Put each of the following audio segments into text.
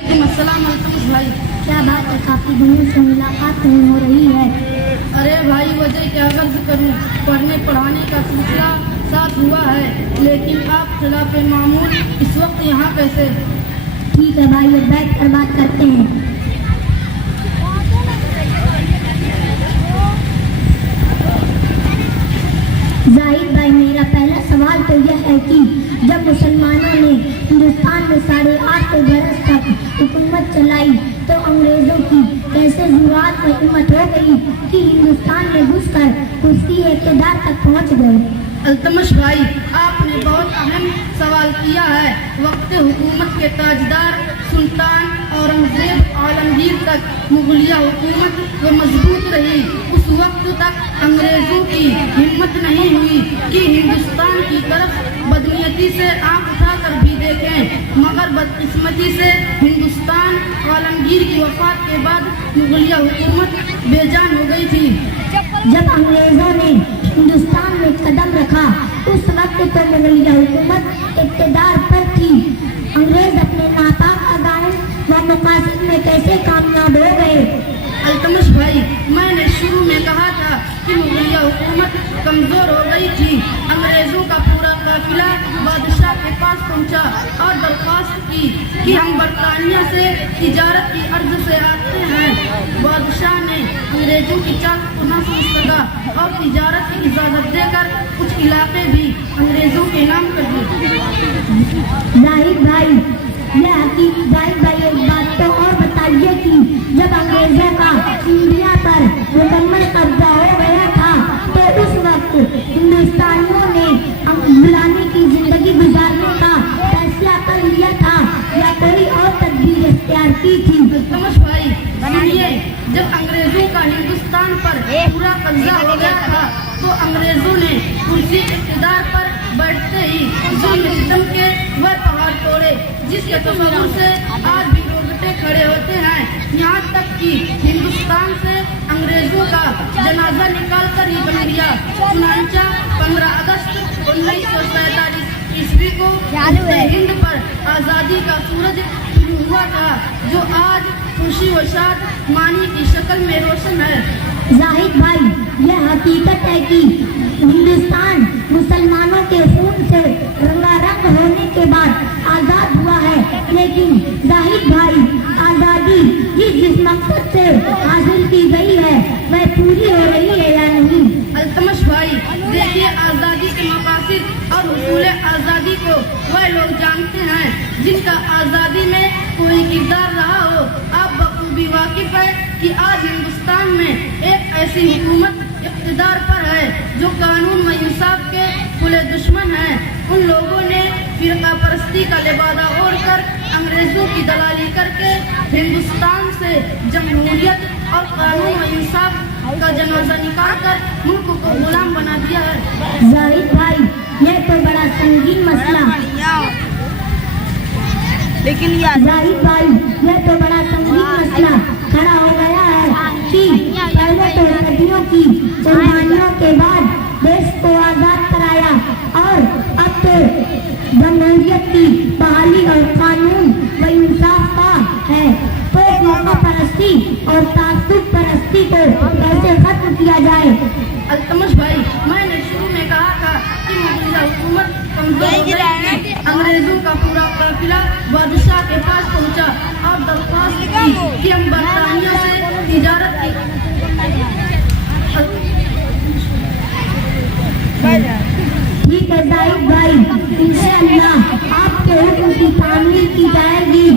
अस्सलाम वालेकुम भाई। क्या बात है, काफी दिनों से मुलाकात नहीं हो रही है। अरे भाई वजह क्या गर्ज करूं, पढ़ने पढ़ाने का सिलसिला साथ हुआ है, लेकिन आप खिलाफ मामूल इस वक्त यहाँ कैसे? ठीक है भाई, अब बैठ कर बात करते हैं। जाहिद भाई, मेरा पहला सवाल तो यह है कि जब मुसलमानों ने हिंदुस्तान में 8.5 बरस तक हुकूमत चलाई तो अंग्रेजों की कैसे जुरात में हिम्मत हो गई कि हिंदुस्तान में घुसकर कुश्ती इक़्तिदार तक पहुंच गए? अल्तमश भाई, आपने बहुत अहम सवाल किया है। वक्त हुकूमत के ताजदार सुल्तान औरंगजेब आलमगीर तक मुगलिया हुकूमत वो मजबूत रही। उस वक्त तक अंग्रेजों की हिम्मत नहीं हुई कि हिंदुस्तान की तरफ बदनीयती से आंख उठाकर भी देखें, मगर बदकिस्मती से हिंदुस्तान आलमगीर की वफात के बाद मुगलिया हुकूमत बेजान हो गई थी। जब अंग्रेजों ने हिंदुस्तान में कदम रखा उस वक्त तो मुगलिया हुकूमत इक़्तिदार पर थी। अंग्रेज अपने नापाक अज़ाइम व मकासद में कैसे कामयाब हो गए? अल्तमश भाई, मैंने शुरू में कहा था कि मुगलिया हुकूमत कमजोर हो गई थी। अंग्रेजों का पूरा काफिला बादशाह के पास पहुंचा और दरख्वास्त की कि हम बरतानिया से तिजारत की अर्ज से आते हैं। बादशाह ने अंग्रेजों की चाल को न समझ सका और तिजारत की इजाजत देकर कुछ इलाके भी अंग्रेजों के नाम कर दिए। जाहिद भाई, जाहिद भाई, एक बात तो और बताइए कि जब अंग्रेजों का इंडिया पर मुकम्मल कब्जा हो गया था तो उस वक्त हिंदुस्तानियों ने गुलामी की जिंदगी गुजारने का फैसला कर लिया था या कोई और तदबीर इख्तियार की थी? अल्तमश भाई सुनिए, जब अंग्रेजों का हिंदुस्तान पर पूरा कब्जा हो गया था तो अंग्रेजों ने कुर्सी इक़्तिदार पर बैठते ही जुल्म सितम के वह पहाड़ तोड़े जिसके तसव्वुर से आज भी रोंगटे खड़े होते हैं। यहाँ तक कि हिंदुस्तान से अंग्रेजों का जनाजा निकाल कर ही बन गया। 15 अगस्त 1947 ईस्वी को हिंद पर आज़ादी का सूरज शुरू हुआ था, जो आज खुशी व शाद मानी की शक्ल में रोशन है। जाहिद भाई, यह हकीकत है कि हिंदुस्तान मुसलमानों के खून से रंगारंग होने के बाद आजाद हुआ है, लेकिन जाहिद भाई, आजादी जिस मकसद से हासिल की गई है वह पूरी हो रही है या नहीं? अल्तमश भाई, देखिए, आज़ादी के मकासद और उसूल आज़ादी को वह लोग जानते हैं जिनका आज़ादी में कोई किरदार रहा हो। आप बखूबी वाकिफ है कि आज हिंदुस्तान में एक ऐसी हुकूमत इक़्तिदार पर है जो कानून व इंसाफ के खुले दुश्मन है। उन लोगों ने फिरका परस्ती का लिबादा ओढ़ कर अंग्रेजों की दलाली करके हिंदुस्तान से जमहूरियत और कानून व इंसाफ का जनाजा निकाल कर मुल्क को गुलाम बना दिया है। जाहिद भाई, यह तो बड़ा संगीन मसला, जाहिद भाई, यह तो बड़ा संगीन मसला खड़ा हो गया है कि पहले तो सदियों की कुर्बानियों के बाद देश को आजाद कराया और अब तो जमहूरियत की बहाली और कानून व इंसाफ का है, तो मौका परस्ती और तासुब परस्ती को कैसे खत्म किया जाए? अल्तमश भाई, मैंने शुरू में कहा था कि मुगलिया हुकूमत कमजोर हो गई थी। अंग्रेजों का पूरा काफिला बादशाह के पास पहुंचा और दरख्वास्त की कि हम बरतानिया से तिजारत की। ठीक है जाहिद भाई, इंशाअल्लाह आपके हुक्म की तामील की जाएगी।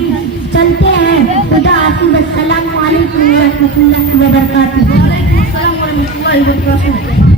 चलते हैं। खुदा हाफिज़। अस्सलामु अलैकुम व रहमतुल्लाहि व बरकातुहू। वालेकुम अस्सलाम व रहमतुल्लाहि व बरकातुहू।